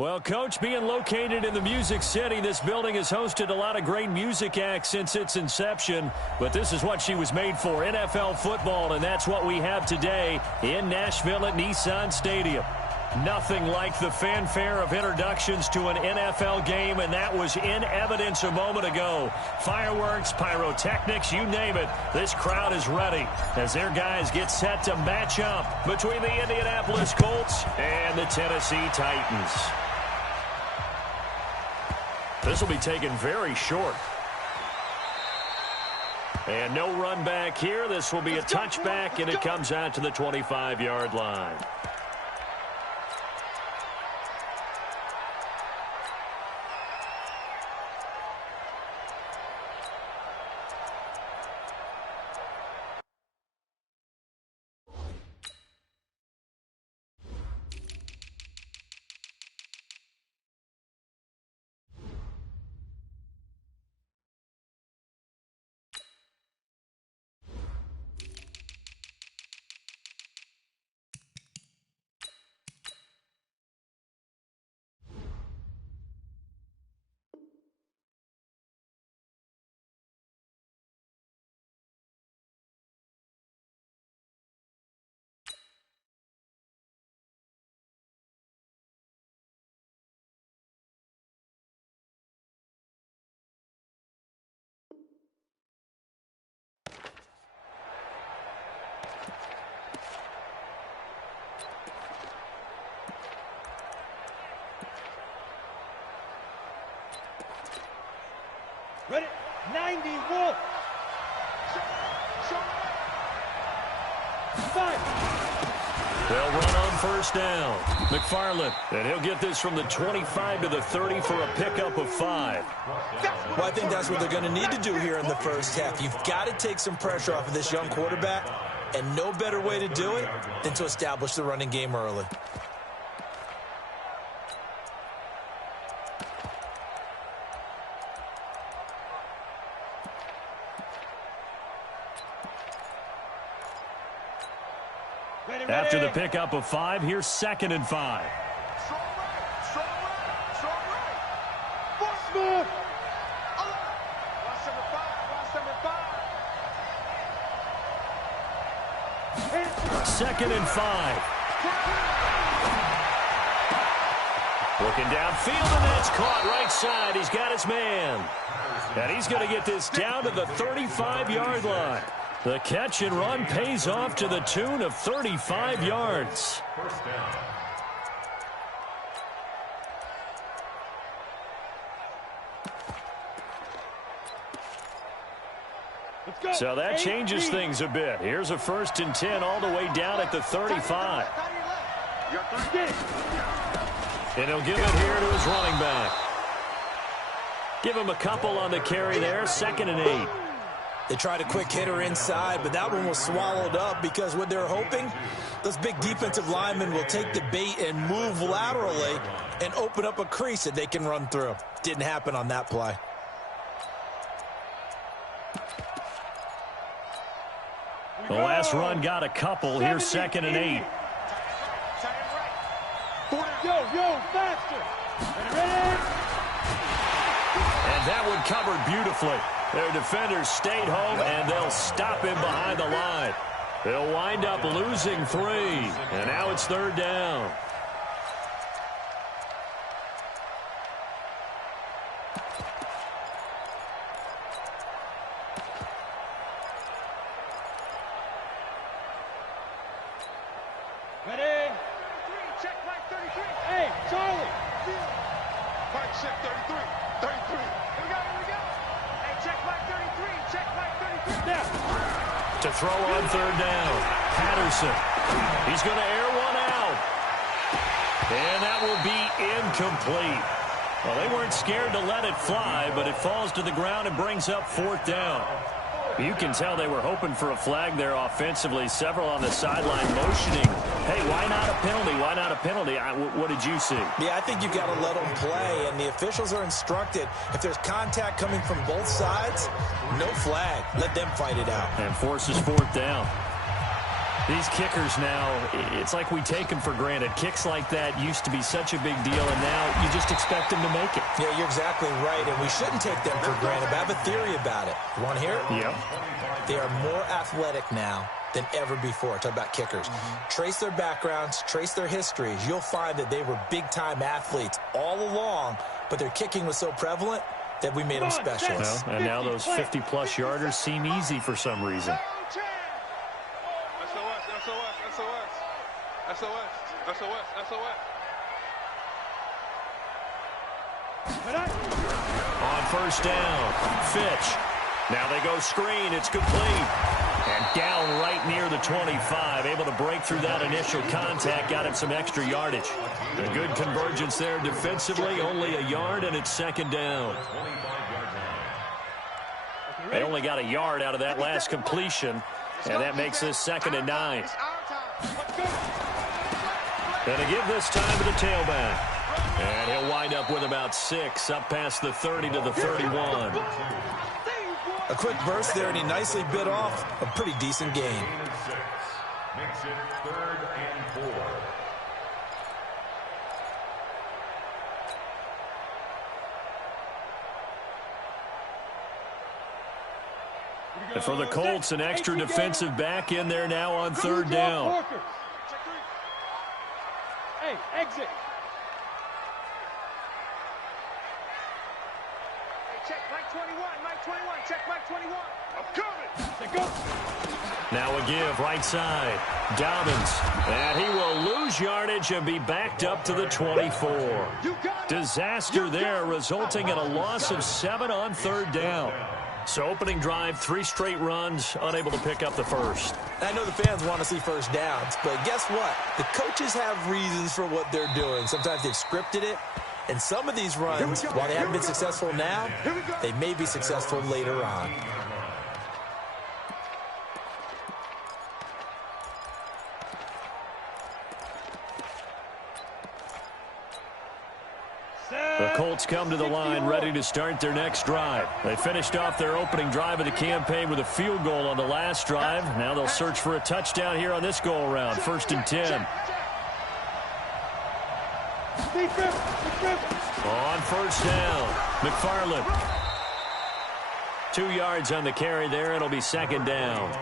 Well, Coach, being located in the Music City, this building has hosted a lot of great music acts since its inception. But this is what she was made for, NFL football, and that's what we have today in Nashville at Nissan Stadium. Nothing like the fanfare of introductions to an NFL game, and that was in evidence a moment ago. Fireworks, pyrotechnics, you name it. This crowd is ready as their guys get set to match up between the Indianapolis Colts and the Tennessee Titans. This will be taken very short. And no run back here. This will be a touchback, and it comes out to the 25-yard line. Ready? 91. They'll run on first down. McFarland, and he'll get this from the 25 to the 30 for a pickup of 5. Well, I think that's what they're going to need to do here in the first half. You've got to take some pressure off of this young quarterback, and no better way to do it than to establish the running game early. After the pickup of 5, here's 2nd and 5. Strong right. Smooth. Watch number 5. 2nd and 5. Looking downfield, and that's caught right side. He's got his man. And he's going to get this down to the 35-yard line. The catch and run pays off to the tune of 35 yards. First down. So that changes things a bit. Here's a 1st and 10 all the way down at the 35. And he'll give it here to his running back. Give him a couple on the carry there. 2nd and 8. They tried a quick hitter inside, but that one was swallowed up because what they're hoping, those big defensive linemen will take the bait and move laterally and open up a crease that they can run through. Didn't happen on that play. The last run got a couple. Here's 2nd and 8. Yo, faster. And that one covered beautifully. Their defenders stayed home, and they'll stop him behind the line. They'll wind up losing 3, and now it's 3rd down. Ready? Check right 33. Hey, Charlie. Right check 33. 33. Here we go. Hey, check right 33. Check right 33. Now. To throw on 3rd down. Patterson. He's going to air one out. And that will be incomplete. Well, they weren't scared to let it fly, but it falls to the ground and brings up 4th down. You can tell they were hoping for a flag there offensively. Several on the sideline motioning. Hey, why not a penalty? Why not a penalty? What did you see? Yeah, I think you've got to let them play, and the officials are instructed if there's contact coming from both sides, no flag. Let them fight it out. And forces 4th down. These kickers now, it's like we take them for granted. Kicks like that used to be such a big deal, and now you just expect them to make it. Yeah, you're exactly right, and we shouldn't take them for granted. But I have a theory about it. You want to hear it? Yep. They are more athletic now than ever before. Talk about kickers. Trace their backgrounds, trace their histories. You'll find that they were big-time athletes all along, but their kicking was so prevalent that we made them specialists. Well, and now those 50-plus yarders seem easy for some reason. On first down, Fitch. Now they go screen. It's complete. And down right near the 25. Able to break through that initial contact. Got him some extra yardage. A good convergence there defensively. Only a yard, and it's second down. They only got a yard out of that last completion. And that makes this 2nd and 9. Gonna give this time to the tailback. And he'll wind up with about 6, up past the 30 to the 31. A quick burst there, and he nicely bit off a pretty decent gain. Makes it 3rd and 4. And for the Colts, an extra defensive back in there now on 3rd down. Hey, exit. Check Mike 21, Mike 21, check Mike 21. I'm coming. Go. Now a give, right side. Dobbins. And he will lose yardage and be backed up to the 24. Disaster there, resulting in a loss of 7 on 3rd down. So opening drive, 3 straight runs, unable to pick up the first. I know the fans want to see first downs, but guess what? The coaches have reasons for what they're doing. Sometimes they've scripted it, and some of these runs, while they haven't been successful now, they may be successful later on. The Colts come to the line ready to start their next drive. They finished off their opening drive of the campaign with a field goal on the last drive. Now they'll search for a touchdown here on this go-around. 1st and 10. On first down, McFarland. 2 yards on the carry there. It'll be 2nd down.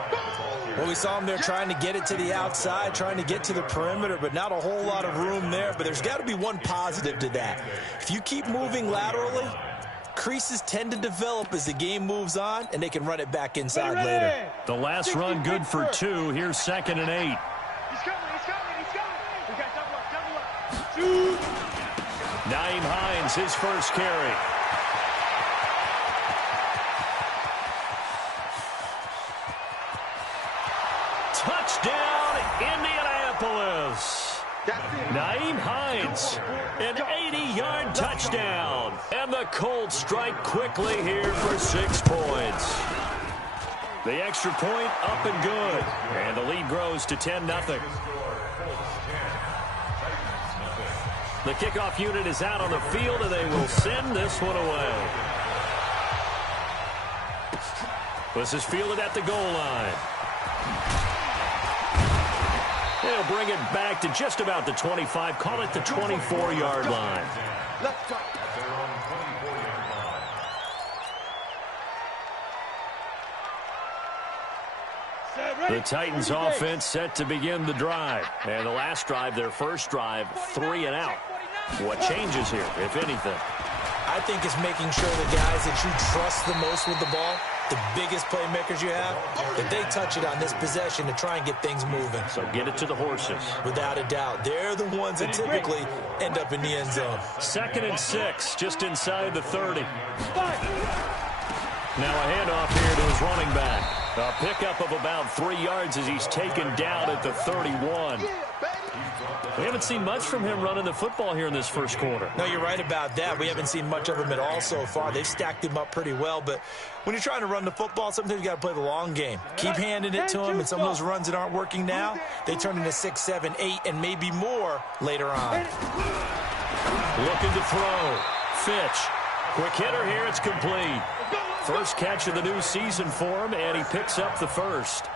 Well, we saw him there trying to get it to the outside, trying to get to the perimeter, but not a whole lot of room there. But there's got to be one positive to that. If you keep moving laterally, creases tend to develop as the game moves on, and they can run it back inside later. The last run good for 2. Here's 2nd and 8. He's coming, he's coming, he's coming. We got double up. Nyheim Hines, his first carry. Touchdown, Indianapolis. Nyheim Hines, an 80-yard touchdown. And the Colts strike quickly here for 6 points. The extra point up and good. And the lead grows to 10-0. The kickoff unit is out on the field, and they will send this one away. This is fielded at the goal line. They'll bring it back to just about the 25. Call it the 24-yard line. Let's go. The Titans offense set to begin the drive. And the last drive, their first drive, 3 and out. What changes here, if anything? I think it's making sure the guys that you trust the most with the ball, the biggest playmakers you have, that they touch it on this possession to try and get things moving. So get it to the horses. Without a doubt. They're the ones that typically end up in the end zone. 2nd and 6, just inside the 30. Now a handoff here to his running back. A pickup of about 3 yards as he's taken down at the 31. We haven't seen much from him running the football here in this first quarter. No, you're right about that. We haven't seen much of him at all so far. They've stacked him up pretty well, but when you're trying to run the football, sometimes you got to play the long game. Keep handing it to him, and some of those runs that aren't working now, they turn into 6, 7, 8, and maybe more later on. Looking to throw. Fitch. Quick hitter here. It's complete. First catch of the new season for him, and he picks up the first.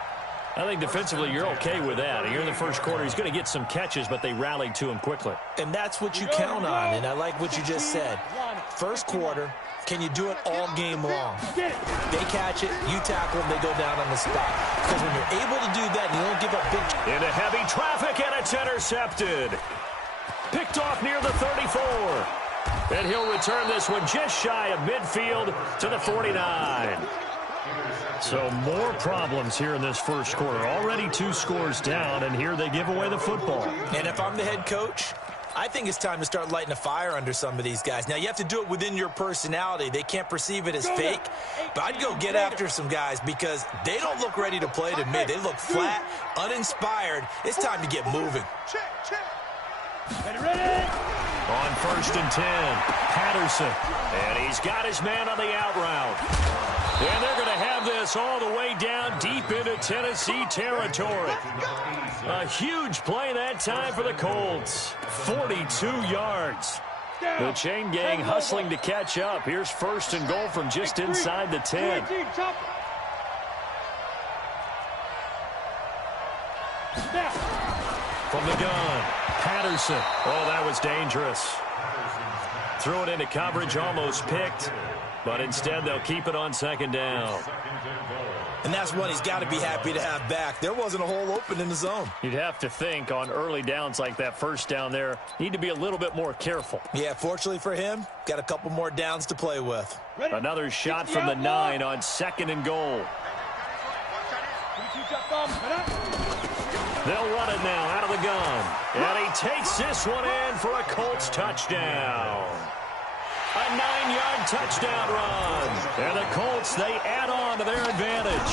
I think defensively you're okay with that. Here in the first quarter, he's going to get some catches, but they rallied to him quickly. And that's what you count on, and I like what you just said. First quarter, can you do it all game long? They catch it, you tackle them, they go down on the spot. Because when you're able to do that, and you don't give up big... Into heavy traffic, and it's intercepted. Picked off near the 34. And he'll return this one just shy of midfield to the 49. So more problems here in this first quarter. Already 2 scores down, and here they give away the football. And if I'm the head coach, I think it's time to start lighting a fire under some of these guys. Now, you have to do it within your personality. They can't perceive it as fake. But I'd go get after some guys because they don't look ready to play to me. They look flat, uninspired. It's time to get moving. Ready? On 1st and 10, Patterson. And he's got his man on the out route. And they're going to have this all the way down deep into Tennessee territory. A huge play that time for the Colts. 42 yards. The chain gang hustling to catch up. Here's 1st and goal from just inside the 10. From the gun, Patterson. Oh, that was dangerous. Threw it into coverage, almost picked. But instead, they'll keep it on 2nd down. And that's one he's got to be happy to have back. There wasn't a hole open in the zone. You'd have to think on early downs like that 1st down there, need to be a little bit more careful. Yeah, fortunately for him, got a couple more downs to play with. Another shot from the 9 on 2nd and goal. They'll run it now out of the gun. And he takes this one in for a Colts touchdown. A 9-yard touchdown run. And the Colts, they add on to their advantage.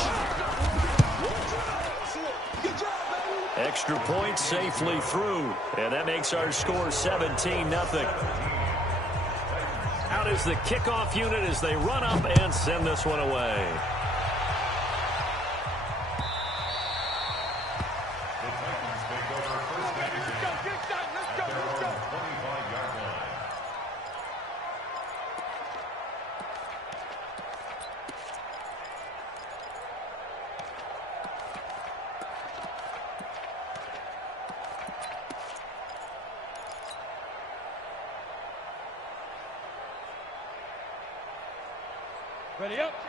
Extra point safely through. And that makes our score 17-0. Out is the kickoff unit as they run up and send this one away.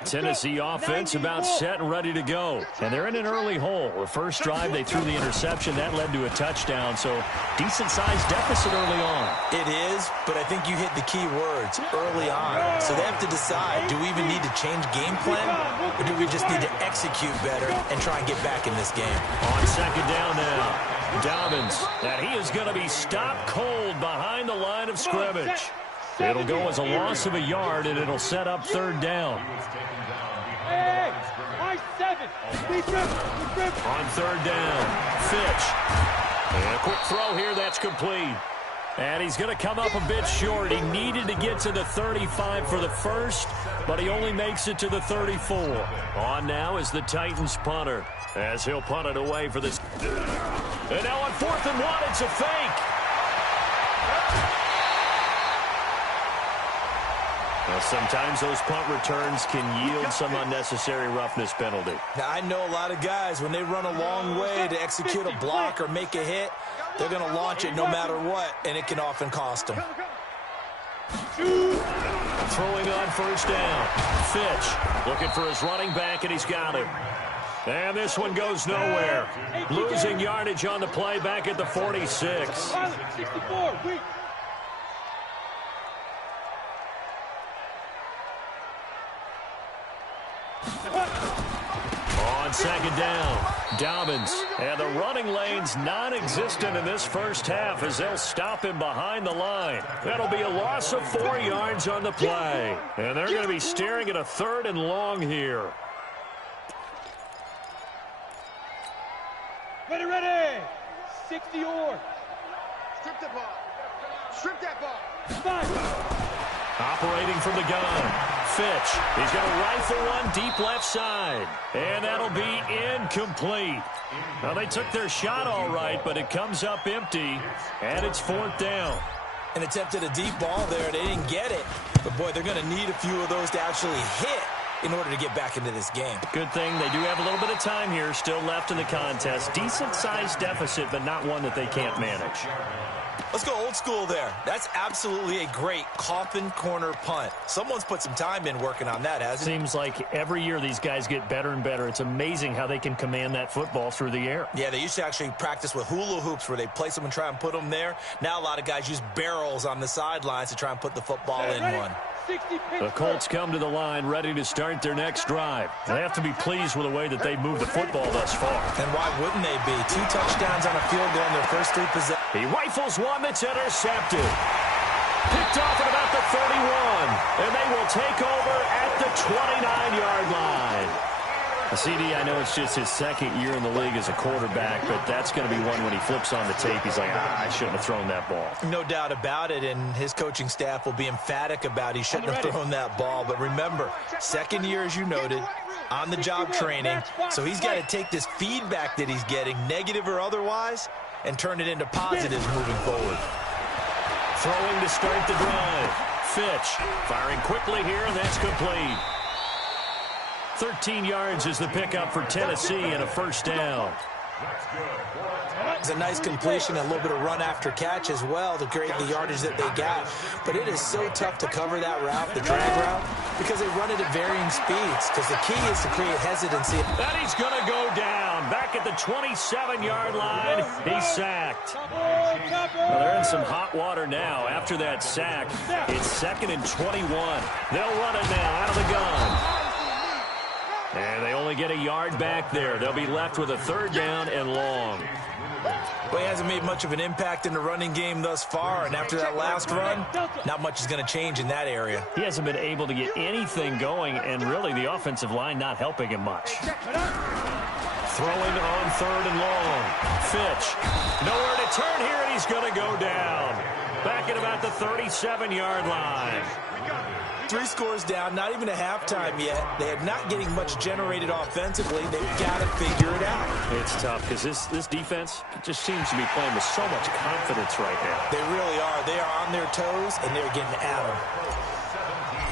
Tennessee offense about set and ready to go. And they're in an early hole. The first drive, they threw the interception. That led to a touchdown, so decent-sized deficit early on. It is, but I think you hit the key words, early on. So they have to decide, do we even need to change game plan, or do we just need to execute better and try and get back in this game? On 2nd down now, Dobbins. And he is going to be stopped cold behind the line of scrimmage. It'll go as a loss of a yard, and it'll set up 3rd down. Hey, on 3rd down, Fitch. And a quick throw here, that's complete. And he's going to come up a bit short. He needed to get to the 35 for the first, but he only makes it to the 34. On now is the Titans punter, as he'll punt it away for this. And now on 4th and 1, it's a fake. Well, sometimes those punt returns can yield some unnecessary roughness penalty. Now, I know a lot of guys, when they run a long way to execute a block or make a hit, they're going to launch it no matter what, and it can often cost them. Throwing on 1st down. Fitch looking for his running back, and he's got him. And this one goes nowhere. Losing yardage on the play back at the 46. 64, weak. On 2nd down, Dobbins. And the running lane's non-existent in this first half as they'll stop him behind the line. That'll be a loss of 4 yards on the play. And they're going to be staring at a 3rd and long here. Ready. 60 yards. Strip that ball. Strip that ball. 5. Operating from the gun, Fitch. He's going to rifle one deep left side. And that'll be incomplete. Now, they took their shot all right, but it comes up empty, and it's 4th down. And attempted a deep ball there. They didn't get it. But, boy, they're going to need a few of those to actually hit in order to get back into this game. Good thing they do have a little bit of time here still left in the contest. Decent-sized deficit, but not one that they can't manage. Let's go old school there. That's absolutely a great coffin corner punt. Someone's put some time in working on that, hasn't it? Seems like every year these guys get better and better. It's amazing how they can command that football through the air. Yeah, they used to actually practice with hula hoops where they place them and try and put them there. Now a lot of guys use barrels on the sidelines to try and put the football in one. The Colts come to the line ready to start their next drive. They have to be pleased with the way that they've moved the football thus far. And why wouldn't they be? 2 touchdowns on a field goal in their first 3 possessions. He rifles one that's intercepted. Picked off at about the 31. And they will take over at the 29-yard line. CD, I know it's just his second year in the league as a quarterback, but that's going to be one when he flips on the tape. He's like, I shouldn't have thrown that ball. No doubt about it, and his coaching staff will be emphatic about he shouldn't have thrown that ball. But remember, second year, as you noted, on-the-job training, so he's got to take this feedback that he's getting, negative or otherwise, and turn it into positives moving forward. Throwing to start the drive. Fitch firing quickly here, and that's complete. 13 yards is the pickup for Tennessee and a first down. It's a nice completion, a little bit of run after catch as well to create the yardage that they got. But it is so tough to cover that route, the drag route, because they run it at varying speeds. Because the key is to create hesitancy. And he's going to go down. Back at the 27-yard line, he's sacked. Well, they're in some hot water now. After that sack, it's 2nd and 21. They'll run it now out of the gun. And they only get a yard back there. They'll be left with a 3rd down and long. Well, he hasn't made much of an impact in the running game thus far, and after that last run, not much is going to change in that area. He hasn't been able to get anything going, and really the offensive line not helping him much. Throwing on 3rd and long. Fitch, nowhere to turn here, and he's going to go down. Back at about the 37-yard line. 3 scores down, not even a halftime yet. They are not getting much generated offensively. They've got to figure it out. It's tough because this defense just seems to be playing with so much confidence right now. They really are. They are on their toes, and they're getting at them.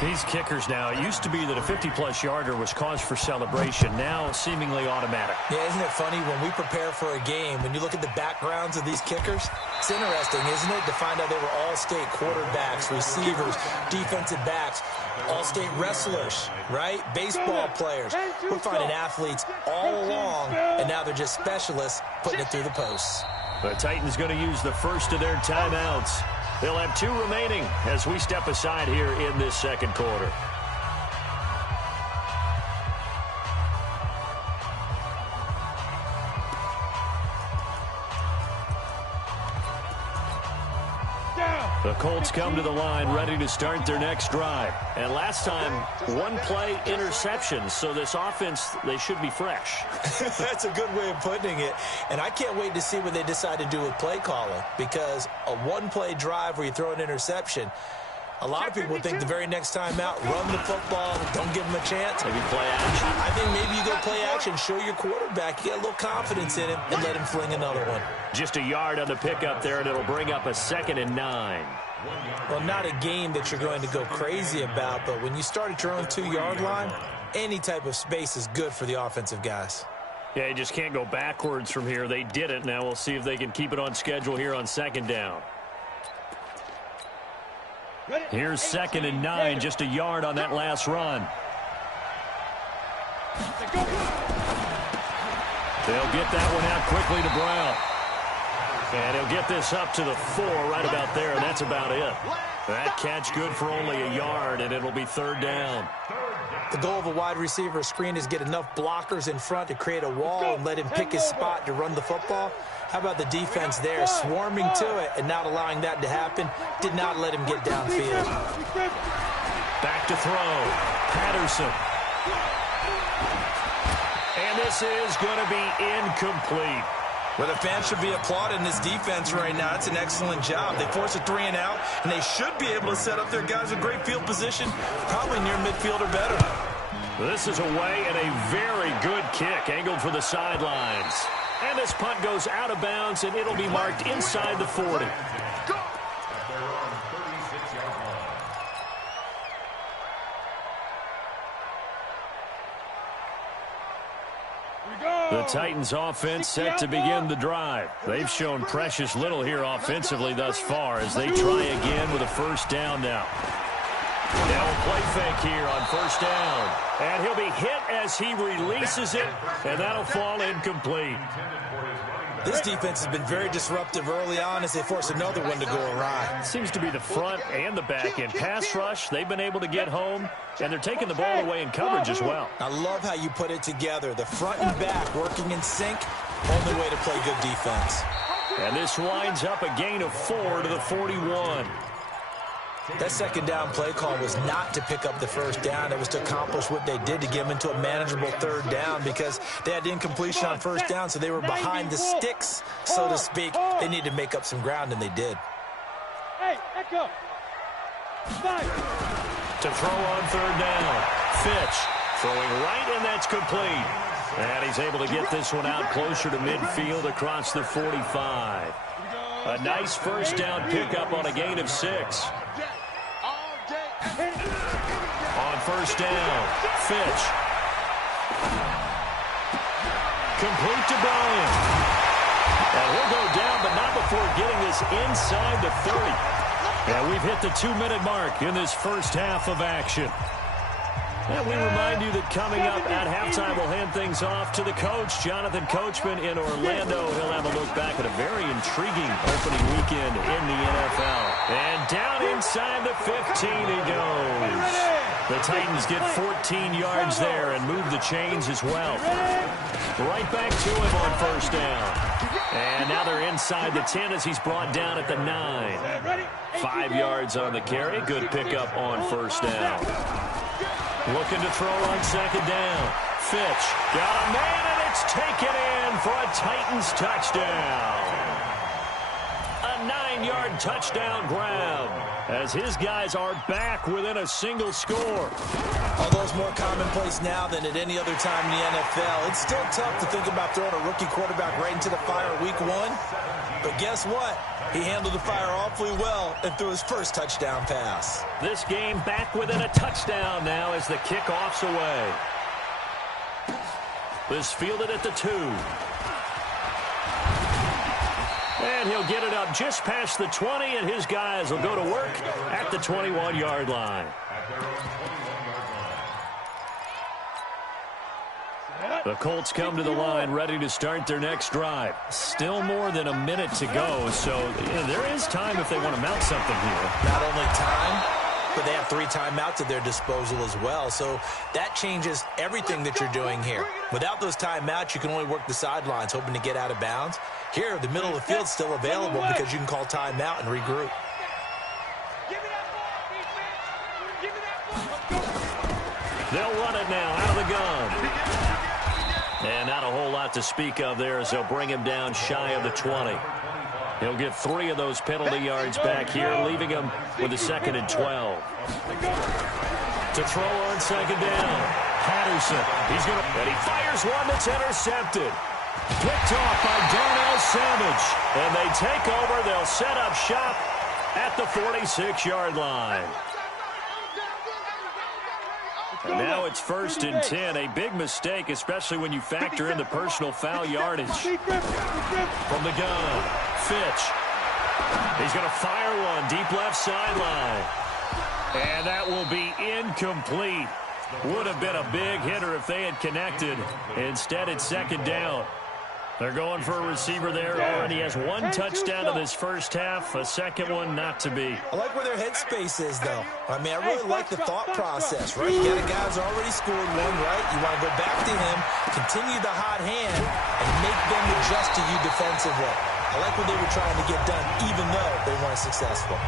These kickers now, it used to be that a 50-plus yarder was cause for celebration. Now seemingly automatic. Yeah, isn't it funny when we prepare for a game, when you look at the backgrounds of these kickers, it's interesting, isn't it, to find out they were all-state quarterbacks, receivers, defensive backs, all-state wrestlers, right? Baseball players. We're finding athletes all along, and now they're just specialists putting it through the posts. The Titans going to use the first of their timeouts. They'll have 2 remaining as we step aside here in this second quarter. The Colts come to the line ready to start their next drive. And last time, 1-play interception. So this offense, they should be fresh. That's a good way of putting it. And I can't wait to see what they decide to do with play calling. Because a 1-play drive where you throw an interception, a lot of people would think the very next time out, run the football, don't give them a chance. Maybe play action. I think maybe you go play action, show your quarterback, you get a little confidence in him, and let him fling another one. Just a yard on the pickup there, and it'll bring up a 2nd and 9. Well, not a game that you're going to go crazy about, but when you start at your own 2-yard line, any type of space is good for the offensive guys. Yeah, you just can't go backwards from here. They did it. Now we'll see if they can keep it on schedule here on 2nd down. Here's 2nd and 9, just a yard on that last run. They'll get that one out quickly to Brown. And he'll get this up to the 4 right about there, and that's about it. That catch good for only a yard, and it'll be 3rd down. The goal of a wide receiver screen is get enough blockers in front to create a wall and let him pick his spot to run the football. How about the defense there, swarming to it and not allowing that to happen? Did not let him get downfield. Back to throw. Patterson. And this is going to be incomplete. Well, the fans should be applauding this defense right now. It's an excellent job. They force a 3 and out, and they should be able to set up their guys in great field position, probably near midfield or better. This is away and a very good kick, angled for the sidelines. And this punt goes out of bounds, and it'll be marked inside the 40. The Titans offense set to begin the drive. They've shown precious little here offensively thus far as they try again with a first down now. They'll play fake here on first down. And he'll be hit as he releases it, and that'll fall incomplete. This defense has been very disruptive early on as they force another one to go awry. Seems to be the front and the back end. Pass rush, they've been able to get home, and they're taking the ball away in coverage as well. I love how you put it together. The front and back working in sync, only way to play good defense. And this winds up a gain of 4 to the 41. That second down play call was not to pick up the first down. It was to accomplish what they did to get them into a manageable third down because they had incompletion on first down, so they were behind the sticks, so to speak. They needed to make up some ground, and they did. Hey, echo. To throw on third down. Fitch throwing right, and that's complete. And he's able to get this one out closer to midfield across the 45. A nice first down pickup on a gain of 6. On first down, Fitch. Complete to Bryant. And he'll go down, but not before getting this inside the 30. And we've hit the 2-minute mark in this first half of action. And we remind you that coming up at halftime, we'll hand things off to the coach, Jonathan Coachman in Orlando. He'll have a look back at a very intriguing opening weekend in the NFL. And down inside the 15 he goes. The Titans get 14 yards there and move the chains as well. Right back to him on first down. And now they're inside the 10 as he's brought down at the 9. 5 yards on the carry. Good pickup on first down. Looking to throw on second down. Fitch got a man, and it's taken in for a Titans touchdown. A 9-yard touchdown grab as his guys are back within a single score. Although it's more commonplace now than at any other time in the NFL, it's still tough to think about throwing a rookie quarterback right into the fire week 1. But guess what? He handled the fire awfully well and threw his first touchdown pass. This game back within a touchdown now as the kickoff's away. This fielded at the 2. And he'll get it up just past the 20, and his guys will go to work at the 21-yard line. The Colts come to the line ready to start their next drive. Still more than a minute to go, so there is time if they want to mount something here. Not only time, but they have 3 timeouts at their disposal as well, so that changes everything that you're doing here. Without those timeouts, you can only work the sidelines, hoping to get out of bounds. Here, the middle of the field's still available because you can call timeout and regroup. They'll run it now out of the gun. And not a whole lot to speak of there as they'll bring him down shy of the 20. He'll get 3 of those penalty yards back here, leaving him with a 2nd and 12. To throw on second down, Patterson. And he fires one that's intercepted. Picked off by Darnell Savage. And they take over. They'll set up shop at the 46-yard line. And now it's 1st and 10. A big mistake, especially when you factor in the personal foul yardage. From the gun, Fitch. He's going to fire one deep left sideline. And that will be incomplete. Would have been a big hitter if they had connected. Instead, it's 2nd down. They're going for a receiver there. Already has 1 touchdown in this first half. A second one not to be. I like where their headspace is, though. I mean, I really like the thought process, right? You got a guy who's already scored 1, right? You want to go back to him, continue the hot hand, and make them adjust to you defensively. I like what they were trying to get done, even though they weren't successful.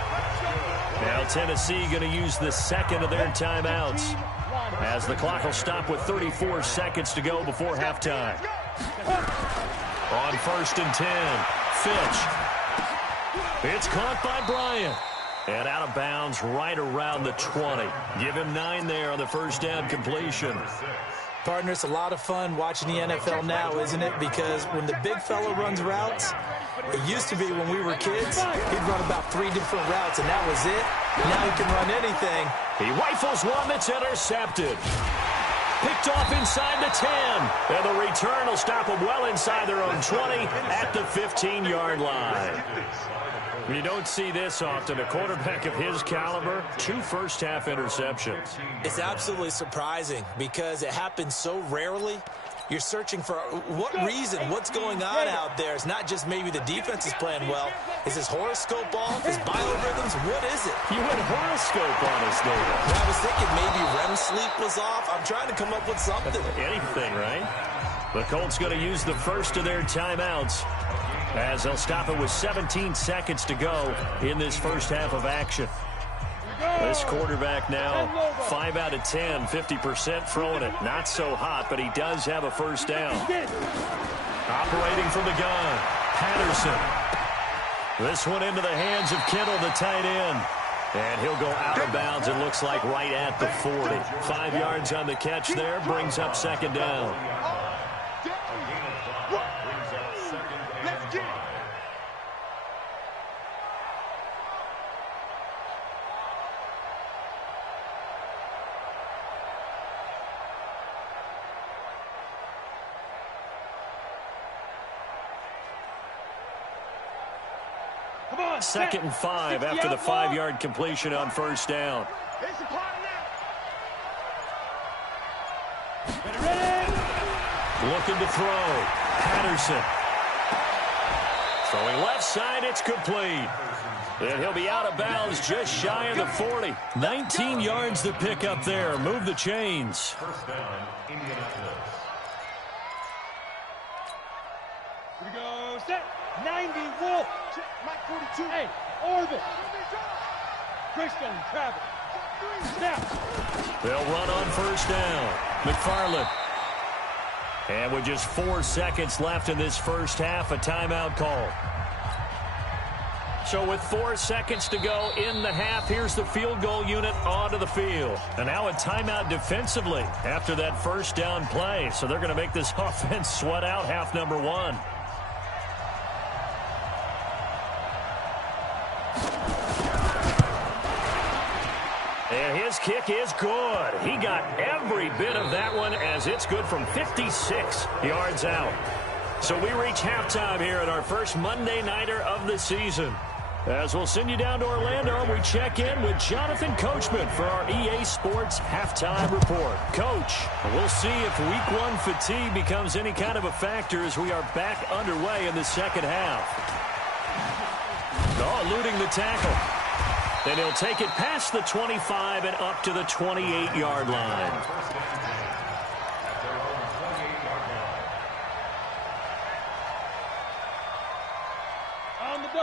Now Tennessee going to use the 2nd of their timeouts as the clock will stop with 34 seconds to go before halftime. On 1st and 10, Fitch. It's caught by Bryant. And out of bounds right around the 20. Give him 9 there on the first down completion. Partner, it's a lot of fun watching the NFL now, isn't it? Because when the big fella runs routes, it used to be when we were kids, he'd run about 3 different routes, and that was it. Now he can run anything. He rifles one that's intercepted. Picked off inside the 10. And the return will stop them well inside their own 20 at the 15-yard line. You don't see this often. A quarterback of his caliber, 2 first-half interceptions. It's absolutely surprising because it happens so rarely. You're searching for what reason, what's going on out there. It's not just maybe the defense is playing well. Is his horoscope off? His biorhythms? What is it? You had horoscope on us, David. I was thinking maybe REM sleep was off. I'm trying to come up with something. Anything, right? The Colts going to use the first of their timeouts as they'll stop it with 17 seconds to go in this first half of action. This quarterback now 5 out of 10, 50% throwing it. Not so hot, but he does have a first down. Operating from the gun, Patterson. This one into the hands of Kittle, the tight end. And he'll go out of bounds, it looks like right at the 40. 5 yards on the catch there, brings up second down. Second and 5 after the 5-yard completion on first down. Looking to throw. Patterson. Throwing left side, it's complete. And he'll be out of bounds just shy of the 40. 19 yards to pick up there. Move the chains. First down, Indianapolis. Here we go. Set. 90 Wolf. Mike 42. Hey, Orbit. Greystone, travel. Snap. They'll run on first down. McFarland. And with just 4 seconds left in this first half, a timeout call. So with 4 seconds to go in the half, here's the field goal unit onto the field. And now a timeout defensively after that first down play. So they're going to make this offense sweat out half number 1. And his kick is good. He got every bit of that one as it's good from 56 yards out. So we reach halftime here at our first Monday Nighter of the season. As we'll send you down to Orlando, we check in with Jonathan Coachman for our EA Sports Halftime Report. Coach, we'll see if Week 1 fatigue becomes any kind of a factor as we are back underway in the second half. Oh, eluding the tackle. And he'll take it past the 25 and up to the 28-yard line.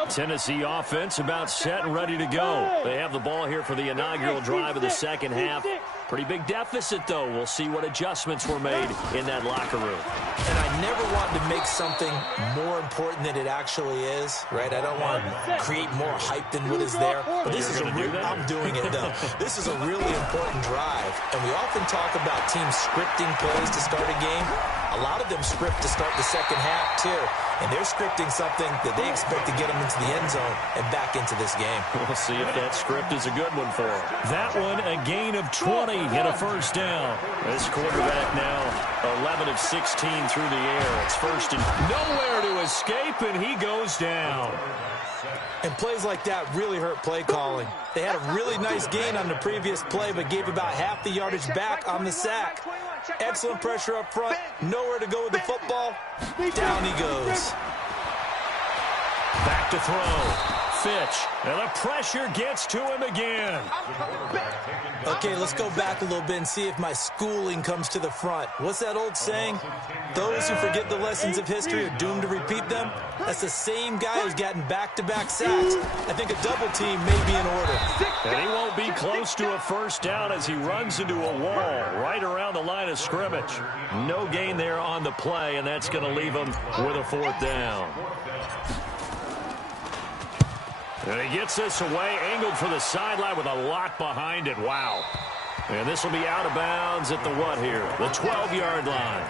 Tennessee offense about set and ready to go. They have the ball here for the inaugural drive of the second half. Pretty big deficit, though. We'll see what adjustments were made in that locker room. And I never want to make something more important than it actually is, right? I don't want to create more hype than what is there. But this is I'm doing it, though. This is a really important drive. And we often talk about teams scripting plays to start a game. A lot of them script to start the second half, too. And they're scripting something that they expect to get them into the end zone and back into this game. We'll see if that script is a good one for them. That one, a gain of 20 and a first down. This quarterback now 11 of 16 through the air. It's first and nowhere to escape, and he goes down. And plays like that really hurt play calling. They had a really nice gain on the previous play, but gave about half the yardage back on the sack. Excellent pressure up front. Nowhere to go with the football. Down he goes. Back to throw. Fitch. And the pressure gets to him again. Okay, let's go back a little bit and see if my schooling comes to the front. What's that old saying? Those who forget the lessons of history are doomed to repeat them. That's the same guy who's gotten back-to-back sacks. I think a double team may be in order. And he won't be close to a first down as he runs into a wall right around the line of scrimmage. No gain there on the play, and that's going to leave him with a fourth down. And he gets this away, angled for the sideline with a lot behind it. Wow. And this will be out of bounds at the what here? The 12-yard line.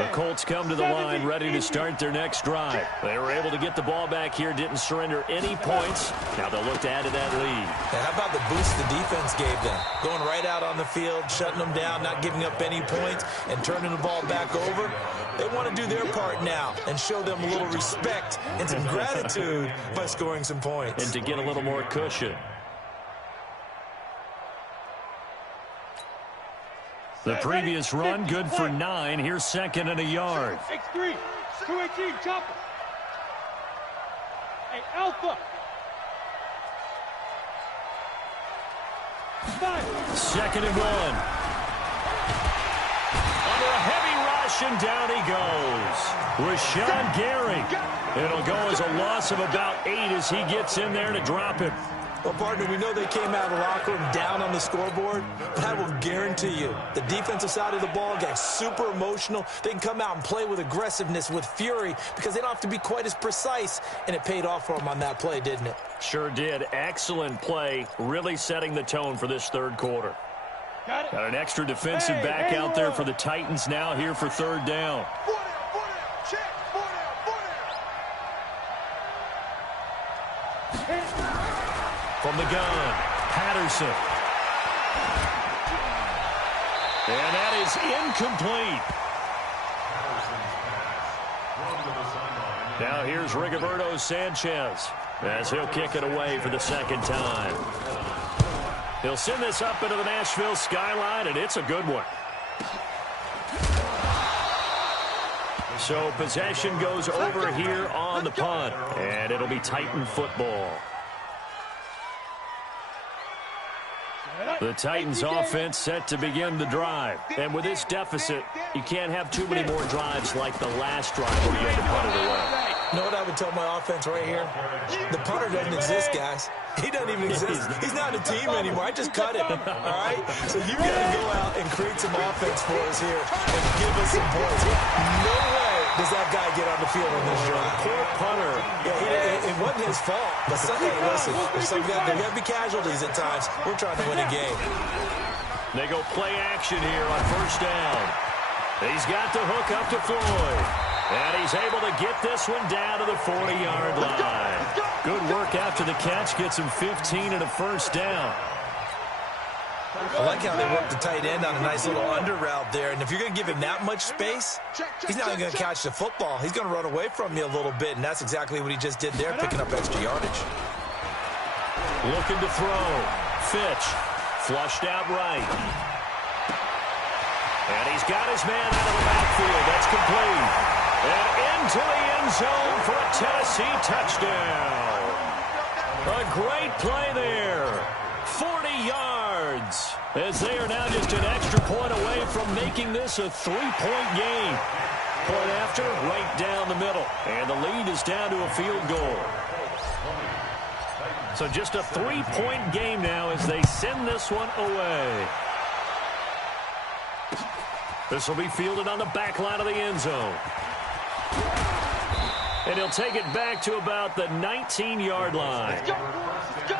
The Colts come to the line ready to start their next drive. They were able to get the ball back here, didn't surrender any points. Now they'll look to add to that lead. Now, how about the boost the defense gave them? Going right out on the field, shutting them down, not giving up any points, and turning the ball back over. They want to do their part now and show them a little respect and some gratitude by scoring some points. And to get a little more cushion. The previous run, good for 9. Here's second and a yard. X3, 218, chopper. Hey, Alpha. 5. Second and 1. Under a heavy rush, and down he goes. Rashawn Gary. It'll go as a loss of about 8 as he gets in there to drop him. Well, partner, we know they came out of the locker room down on the scoreboard, but I will guarantee you the defensive side of the ball got super emotional. They can come out and play with aggressiveness, with fury, because they don't have to be quite as precise, and it paid off for them on that play, didn't it? Sure did. Excellent play, really setting the tone for this third quarter. Got an extra defensive back out there for the Titans now here for third down. From the gun, Patterson. And that is incomplete. Now here's Rigoberto Sanchez as he'll kick it away for the second time. He'll send this up into the Nashville skyline, and it's a good one. So possession goes over here on the punt, and it'll be Titan football. The Titans offense set to begin the drive. And with this deficit, you can't have too many more drives like the last drive where you had to punt it away. You know what I would tell my offense right here? The punter doesn't exist, guys. He doesn't even exist. He's not a team anymore. I just cut him, all right? So you got to go out and create some offense for us here and give us some points. No way does that guy get on the field on this drive. Poor punter. Yeah, it wasn't his fault. But hey, listen, there got to be casualties at times. We're trying to win a game. They go play action here on first down. He's got the hook up to Floyd. And he's able to get this one down to the 40-yard line. Good work after the catch. Gets him 15 and a first down. I like how they work the tight end on a nice little under route there. And if you're going to give him that much space, he's not even going to catch the football. He's going to run away from you a little bit, and that's exactly what he just did there, picking up extra yardage. Looking to throw. Fitch. Flushed out right. And he's got his man out of the backfield. That's complete. And into the end zone for a Tennessee touchdown. A great play there. 40 yards. As they are now just an extra point away from making this a 3-point game. Point after, right down the middle. And the lead is down to a field goal. So just a 3-point game now as they send this one away. This will be fielded on the back line of the end zone. And he'll take it back to about the 19-yard line. Let's go. Let's go.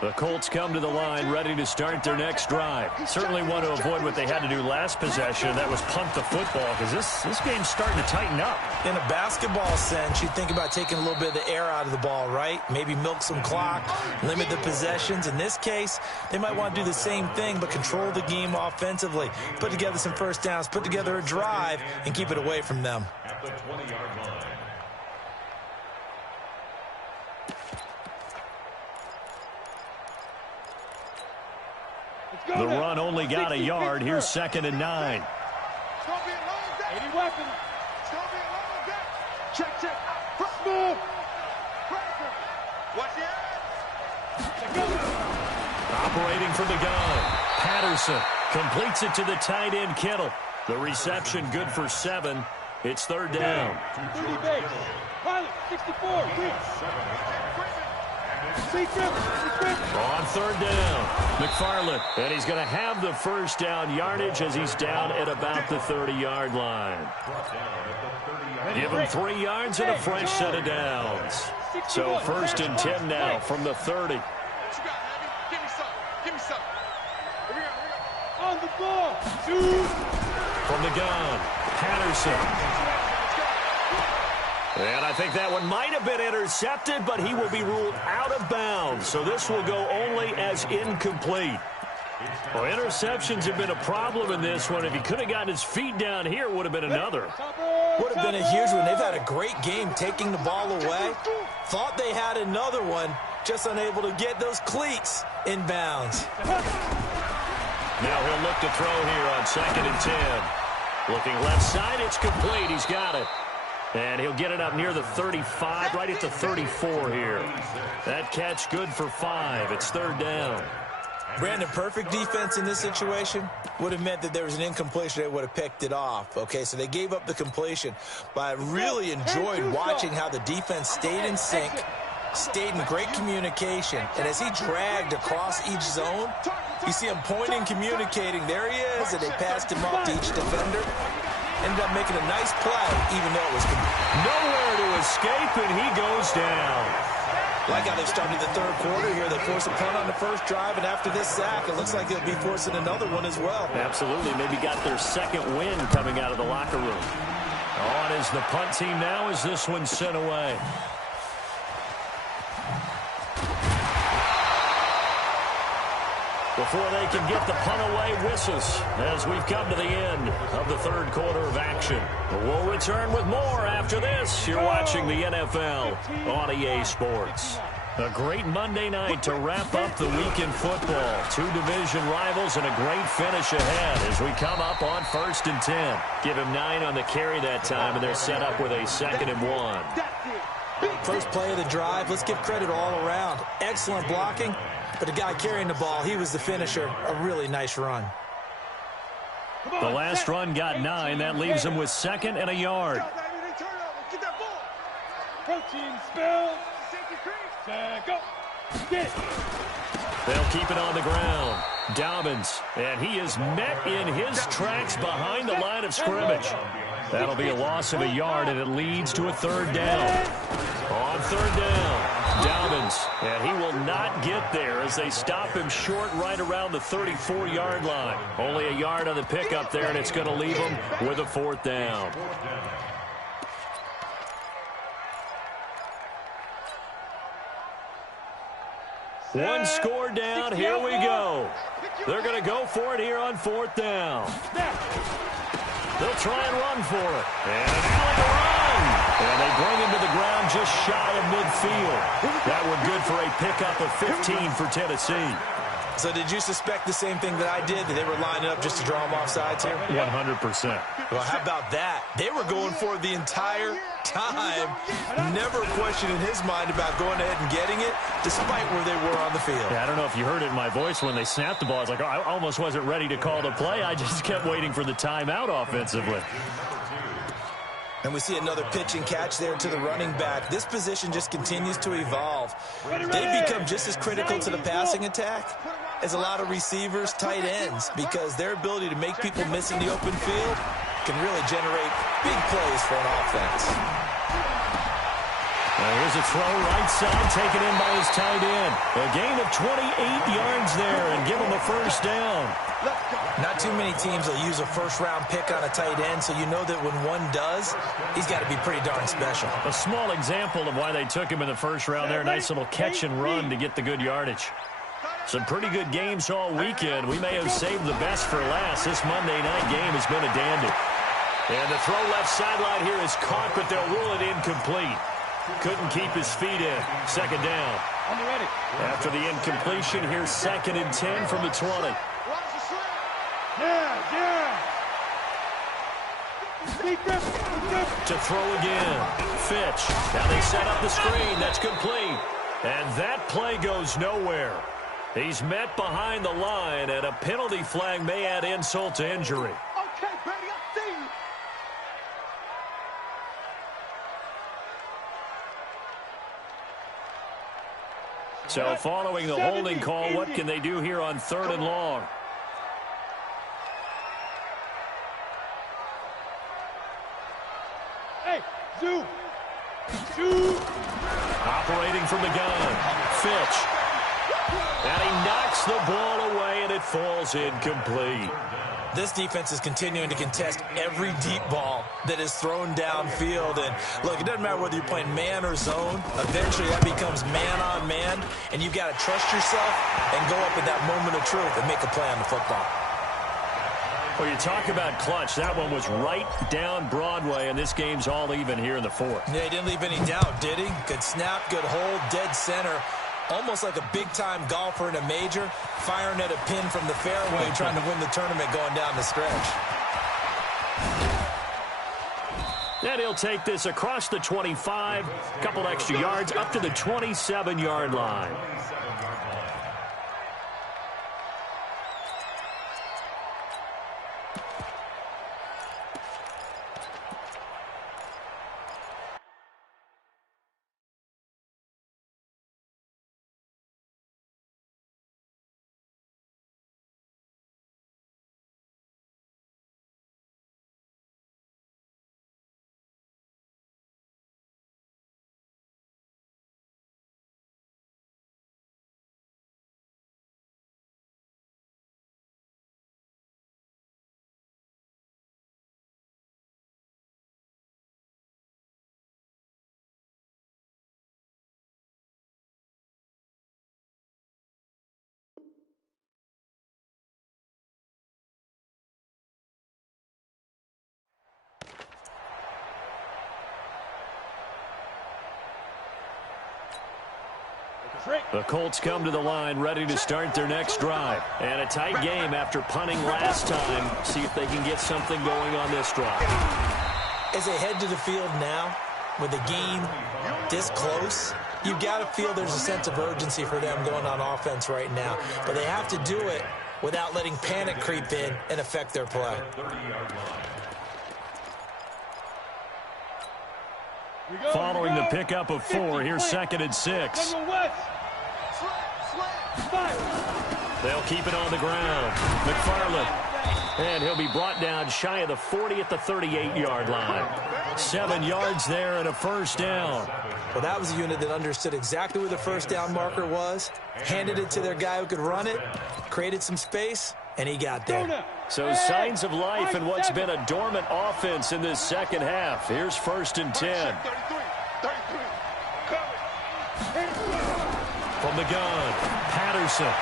The Colts come to the line ready to start their next drive. Certainly want to avoid what they had to do last possession. That was punt the football, because this game's starting to tighten up. In a basketball sense, you think about taking a little bit of the air out of the ball, right? Maybe milk some clock, limit the possessions. In this case, they might want to do the same thing, but control the game offensively. Put together some first downs, put together a drive, and keep it away from them. At the 20-yard line. The run only got a yard. Here's second and 9. It's going to be a long day. 80 weapons. It's going to be a long day. Check, check. First move. Pressure. Watch the edge. Operating from the gun. Patterson completes it to the tight end, Kittle. The reception good for 7. It's third down. 30 base. Pilot, 64. Green. On third down, McFarland. And he's going to have the first down yardage as he's down at about the 30-yard line. Give him 3 yards and a fresh set of downs. So first and 10 now from the 30. On the ball. Shoot. From the gun, Patterson. And I think that one might have been intercepted, but he will be ruled out of bounds. So this will go only as incomplete. Well, interceptions have been a problem in this one. If he could have gotten his feet down here, it would have been another. Would have been a huge one. They've had a great game taking the ball away. Thought they had another one, just unable to get those cleats in bounds. Now he'll look to throw here on 2nd and 10. Looking left side, it's complete. He's got it. And he'll get it up near the 35, right at the 34 here. That catch good for 5. It's third down. Brandon, perfect defense in this situation would have meant that there was an incompletion. They would have picked it off. Okay, so they gave up the completion. But I really enjoyed watching how the defense stayed in sync, stayed in great communication. And as he dragged across each zone, you see him pointing, communicating. There he is, and they passed him off to each defender. Ended up making a nice play, even though it was nowhere to escape, and he goes down. Like how they started the third quarter here. They forced a punt on the first drive, and after this sack, it looks like they'll be forcing another one as well. Absolutely. Maybe got their second win coming out of the locker room. On is the punt team now as this one's sent away. Before they can get the punt away, whistles as we've come to the end of the third quarter of action. We'll return with more after this. You're watching the NFL on EA Sports. A great Monday night to wrap up the week in football. 2 division rivals and a great finish ahead as we come up on 1st and 10. Give him 9 on the carry that time, and they're set up with a 2nd and 1. First play of the drive, let's give credit all around. Excellent blocking. But the guy carrying the ball, he was the finisher. A really nice run. The last run got 9. That leaves him with 2nd and a yard. Protein spill. Go. Get. They'll keep it on the ground. Dobbins, and he is met in his tracks behind the line of scrimmage. That'll be a loss of a yard, and it leads to a third down. On third down, Dobbins, and he will not get there as they stop him short right around the 34-yard line. Only a yard on the pickup there, and it's going to leave him with a 4th down. One score down. Here we go. They're going to go for it here on 4th down. They'll try and run for it. And an alley to run. And they bring him to the ground just shy of midfield. That one good for a pickup of 15 for Tennessee. So did you suspect the same thing that I did, that they were lining up just to draw him off sides here? 100%. Well, how about that? They were going for it the entire time. Never a question in his mind about going ahead and getting it, despite where they were on the field. Yeah, I don't know if you heard it in my voice when they snapped the ball. I was like, oh, I almost wasn't ready to call the play. I just kept waiting for the timeout offensively. And we see another pitch and catch there to the running back. This position just continues to evolve. They become just as critical to the passing attack as a lot of receivers, tight ends, because their ability to make people miss in the open field can really generate big plays for an offense. Here's a throw right side, taken in by his tight end. A gain of 28 yards there and give him a first down. Not too many teams will use a first-round pick on a tight end, so you know that when one does, he's got to be pretty darn special. A small example of why they took him in the first round there. Nice little catch and run to get the good yardage. Some pretty good games all weekend. We may have saved the best for last. This Monday night game has been a dandy. And the throw left sideline here is caught, but they'll rule it incomplete. Couldn't keep his feet in. Second down. After the incompletion, here's 2nd and 10 from the 20. To throw again. Fitch. Now they set up the screen. That's complete. And that play goes nowhere. He's met behind the line, and a penalty flag may add insult to injury. Okay, Brady, I see you. So following the holding call, what can they do here on 3rd and long? Hey, Zoo. Zoo. Operating from the gun, Fitch. And he knocks the ball away, and it falls incomplete. This defense is continuing to contest every deep ball that is thrown downfield. And, look, it doesn't matter whether you're playing man or zone. Eventually, that becomes man-on-man, and you've got to trust yourself and go up at that moment of truth and make a play on the football. Well, you talk about clutch. That one was right down Broadway, and this game's all even here in the 4th. Yeah, he didn't leave any doubt, did he? Good snap, good hold, dead center. Almost like a big-time golfer in a major, firing at a pin from the fairway, trying to win the tournament going down the stretch. And he'll take this across the 25, a couple extra yards, up to the 27-yard line. The Colts come to the line, ready to start their next drive. And a tight game after punting last time. See if they can get something going on this drive. As they head to the field now, with the game this close, you've got to feel there's a sense of urgency for them going on offense right now. But they have to do it without letting panic creep in and affect their play. Following the pickup of 4, here's 2nd and 6. They'll keep it on the ground. McFarland. And he'll be brought down shy of the 40 at the 38-yard line. 7 yards there and a first down. Well, that was a unit that understood exactly where the first down marker was, handed it to their guy who could run it, created some space, and he got there. So signs of life in what's been a dormant offense in this second half. Here's 1st and 10. From the gun, Patterson.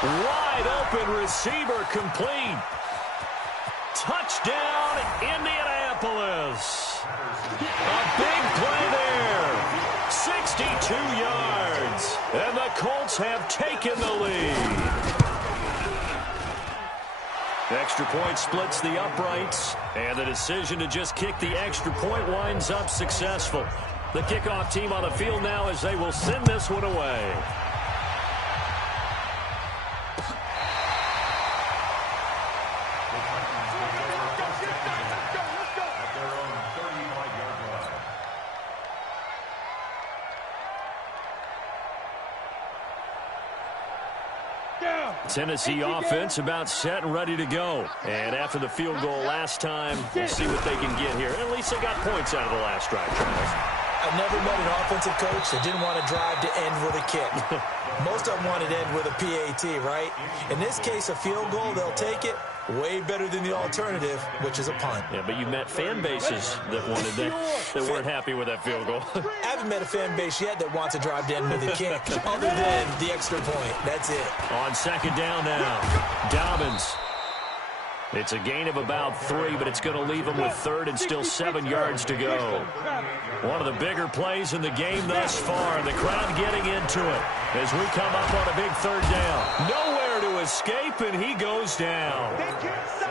Wide open receiver complete. Touchdown, Indianapolis. A big play there. 62 yards. And the Colts have taken the lead. The extra point splits the uprights. And the decision to just kick the extra point winds up successful. The kickoff team on the field now as they will send this one away. Tennessee offense about set and ready to go. And after the field goal last time, we'll see what they can get here. At least they got points out of the last drive, Travis. I've never met an offensive coach that didn't want to drive to end with a kick. Most of them wanted to end with a PAT, right? In this case, a field goal, they'll take it. Way better than the alternative, which is a punt. Yeah, but you met fan bases that wanted that, that weren't happy with that field goal. I haven't met a fan base yet that wants to drive to end with a kick, other than the extra point. That's it. On 2nd down now, Dobbins. It's a gain of about 3, but it's going to leave them with 3rd and still 7 yards to go. One of the bigger plays in the game thus far. The crowd getting into it as we come up on a big 3rd down. Nowhere to escape, and he goes down.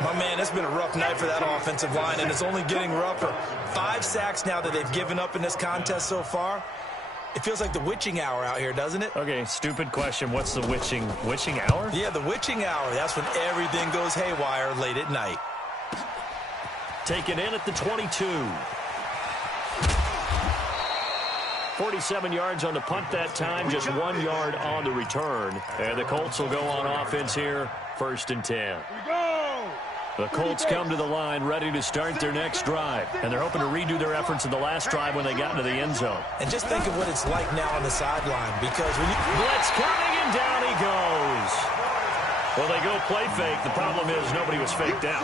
My man, it's been a rough night for that offensive line, and it's only getting rougher. 5 sacks now that they've given up in this contest so far. It feels like the witching hour out here, doesn't it? Okay, stupid question. What's the witching hour? Yeah, the witching hour. That's when everything goes haywire late at night. Taken in at the 22. 47 yards on the punt that time, just 1 yard on the return. And the Colts will go on offense here, 1st and 10. The Colts come to the line ready to start their next drive. And they're hoping to redo their efforts in the last drive when they got into the end zone. And just think of what it's like now on the sideline, because when you... Blitz coming, and down he goes. Well, they go play fake. The problem is nobody was faked out.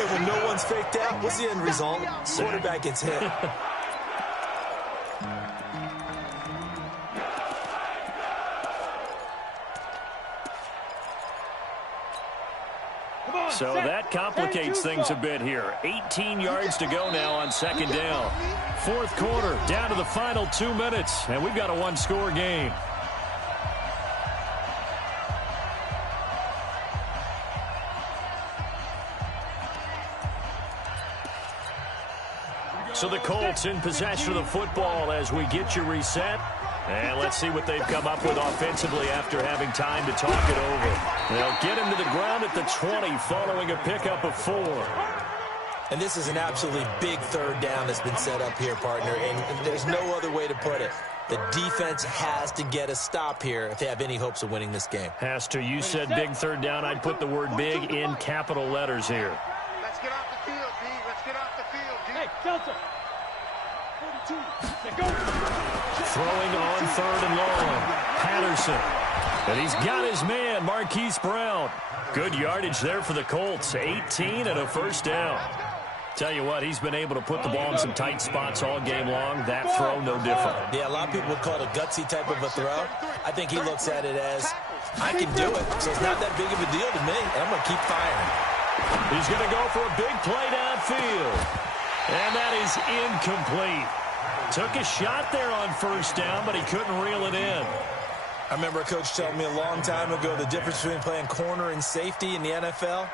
And when no one's faked out, what's the end result? Quarterback gets hit. So that complicates things a bit here. 18 yards to go now on 2nd down. 4th quarter, down to the final 2 minutes, and we've got a one-score game. So the Colts in possession of the football as we get you reset. And let's see what they've come up with offensively after having time to talk it over. They'll get him to the ground at the 20 following a pickup of 4. And this is an absolutely big 3rd down that's been set up here, partner, and there's no other way to put it. The defense has to get a stop here if they have any hopes of winning this game. Has to. You said big 3rd down. I'd put the word big in capital letters here. Let's get off the field, D. Let's get off the field, D. Hey, Delta. 42. Let's go. Throwing on 3rd and long. Patterson. And he's got his man, Marquise Brown. Good yardage there for the Colts. 18 and a 1st down. Tell you what, he's been able to put the ball in some tight spots all game long. That throw, no different. Yeah, a lot of people would call it a gutsy type of a throw. I think he looks at it as, I can do it, so it's not that big of a deal to me, and I'm going to keep firing. He's going to go for a big play downfield. And that is incomplete. Took a shot there on 1st down, but he couldn't reel it in. I remember a coach telling me a long time ago the difference between playing corner and safety in the NFL.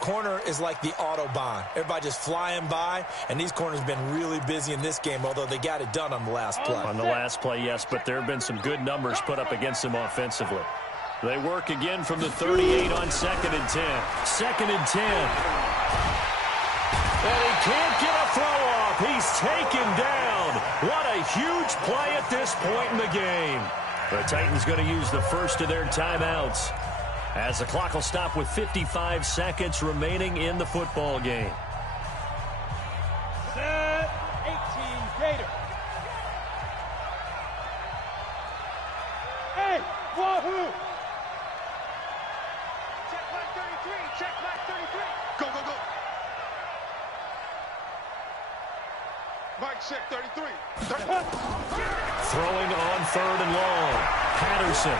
Corner is like the Autobahn. Everybody just flying by, and these corners have been really busy in this game, although they got it done on the last play. On the last play, yes, but there have been some good numbers put up against them offensively. They work again from the 38 on 2nd and 10. 2nd and 10. And he can't get a throw off. He's taken down. What a huge play at this point in the game. The Titans going to use the first of their timeouts as the clock will stop with 55 seconds remaining in the football game. Set. 18 Gator. Hey, wahoo! Check back 33. Check back 33. Go, go, go. Mike check 33. Throwing on 3rd and long. Patterson.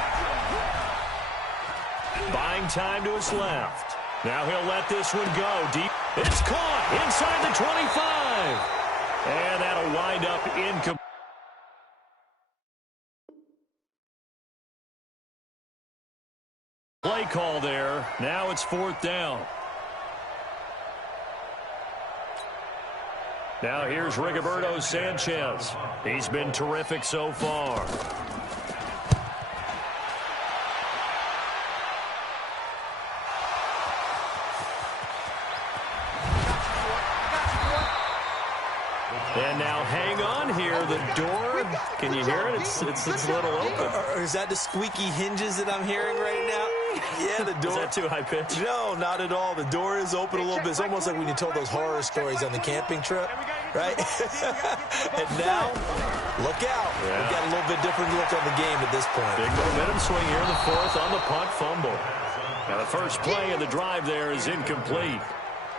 Buying time to his left. Now he'll let this one go deep. It's caught inside the 25. And that'll wind up incomplete. Play call there. Now it's 4th down. Now here's Rigoberto Sanchez. He's been terrific so far. And now hang on here. The door, can you hear it? It's a little open. Or is that the squeaky hinges that I'm hearing right now? Yeah, the door. Is that too high pitch? No, not at all. The door is open a little bit. It's almost like when you told those horror stories on the camping trip, right? And now, look out. Yeah. We've got a little bit different look on the game at this point. Big momentum swing here in the 4th on the punt fumble. Now the first play of the drive there is incomplete.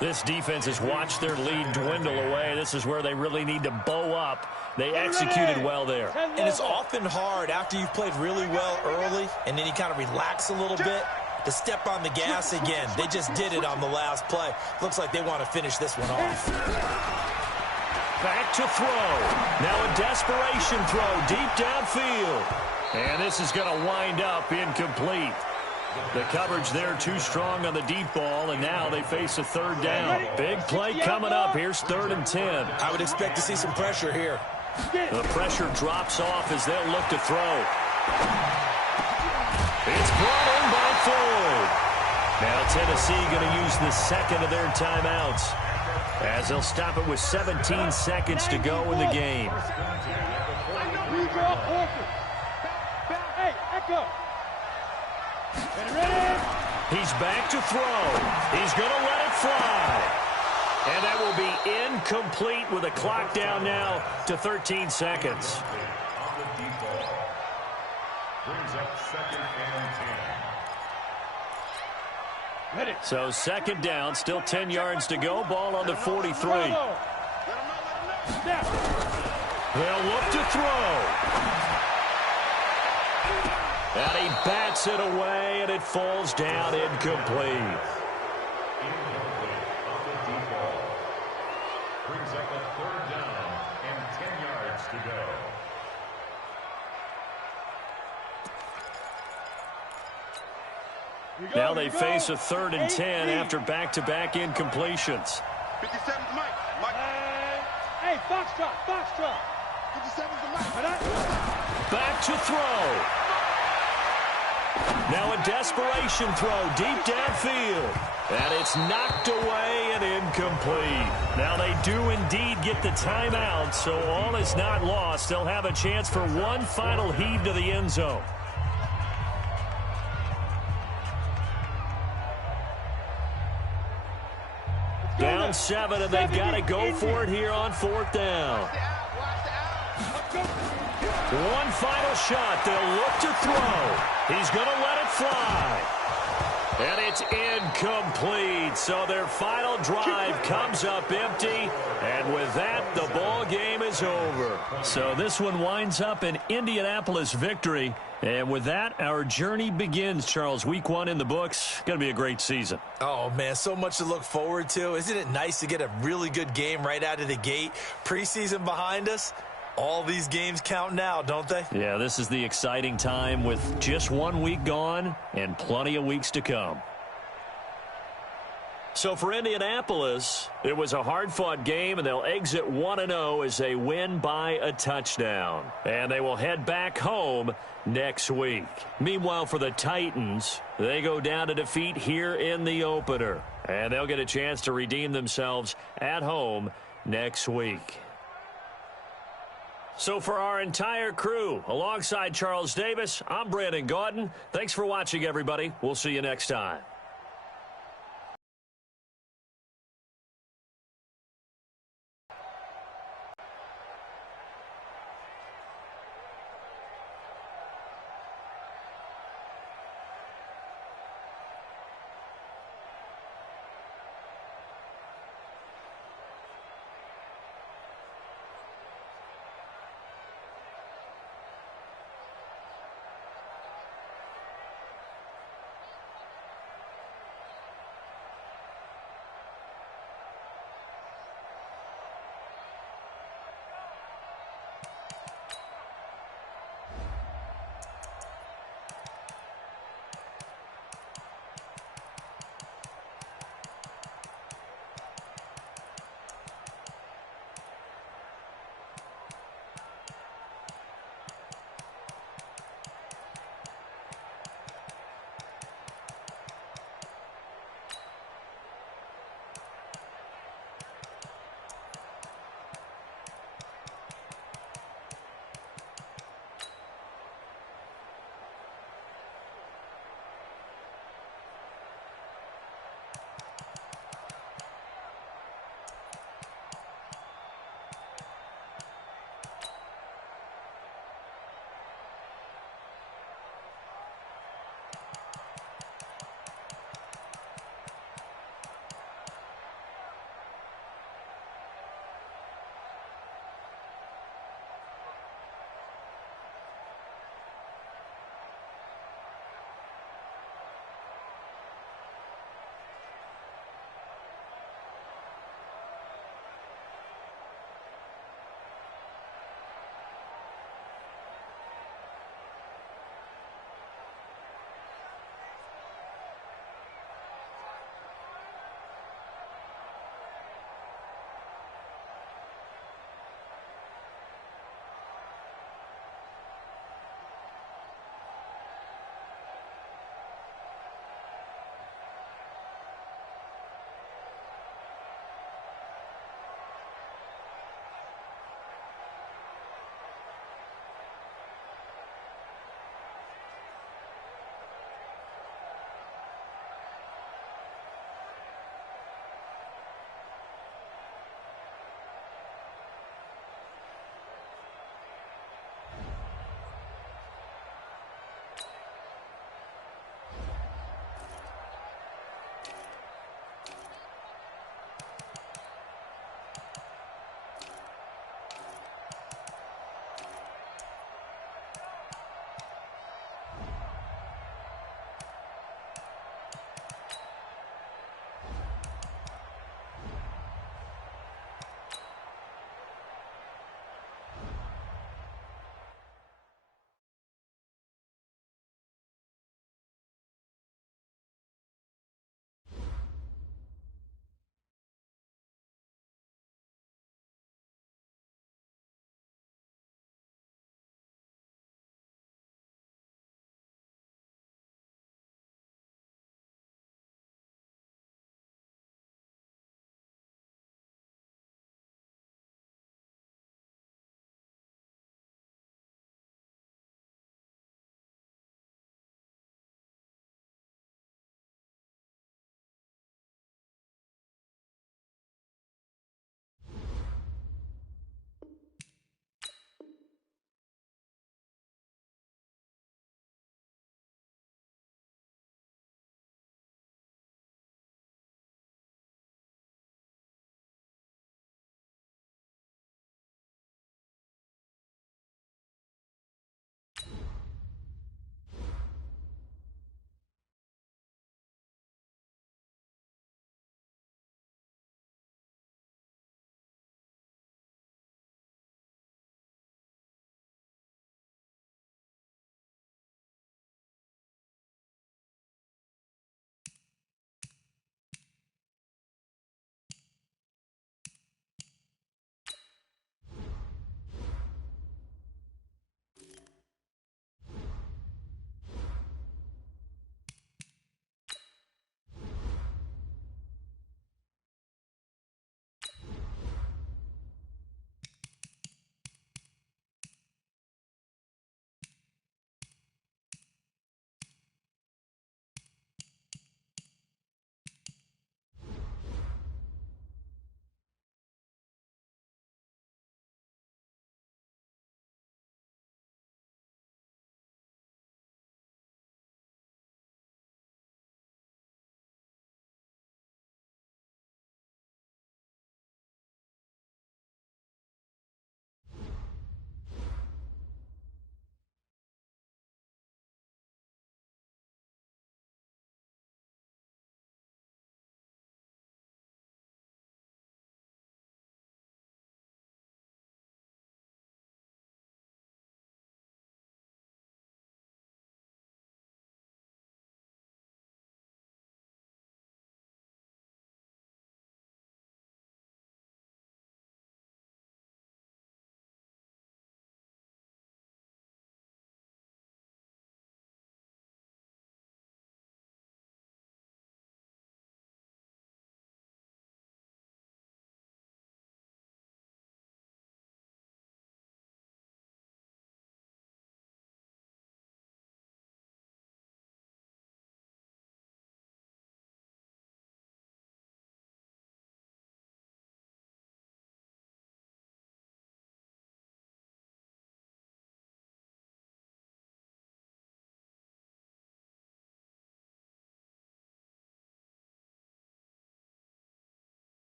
This defense has watched their lead dwindle away. This is where they really need to bow up. They executed well there. And it's often hard after you've played really well early and then you kind of relax a little bit to step on the gas again. They just did it on the last play. Looks like they want to finish this one off. Back to throw. Now a desperation throw deep downfield. And this is going to wind up incomplete. The coverage there too strong on the deep ball, and now they face a 3rd down. Big play coming up. Here's 3rd and 10. I would expect to see some pressure here. The pressure drops off as they'll look to throw. It's brought in by Floyd. Now Tennessee going to use the 2nd of their timeouts as they'll stop it with 17 seconds to go in the game. Redraw Hawkins. Hey, Echo. Ready? He's back to throw. He's going to let it fly. And that will be incomplete with a clock down now to 13 seconds. On the default. Brings up 2nd and 10. Ready. So second down, still 10 yards to go. Ball on the 43. Snap. They'll look to throw. And he bats it away, and it falls down incomplete. Brings up a 3rd down and 10 yards to go. Now they face a 3rd and 10 after back-to-back incompletions. 57's Mike. Mike. Hey, Foxtrot. 57's the Mike. Back to throw. Now a desperation throw deep downfield. And it's knocked away and incomplete. Now they do indeed get the timeout, so all is not lost. They'll have a chance for one final heave to the end zone. Down 7, and they've got to go for it here on 4th down. One final shot. They'll look to throw. He's going to let it fly. And it's incomplete. So their final drive comes up empty. And with that, the ball game is over. So this one winds up an Indianapolis victory. And with that, our journey begins, Charles. Week 1 in the books. Going to be a great season. Oh, man, so much to look forward to. Isn't it nice to get a really good game right out of the gate? Preseason behind us. All these games count now, don't they? Yeah, this is the exciting time with just 1 week gone and plenty of weeks to come. So for Indianapolis, it was a hard-fought game, and they'll exit 1-0 as they win by a touchdown. And they will head back home next week. Meanwhile, for the Titans, they go down to defeat here in the opener. And they'll get a chance to redeem themselves at home next week. So for our entire crew, alongside Charles Davis, I'm Brandon Gaudin. Thanks for watching, everybody. We'll see you next time.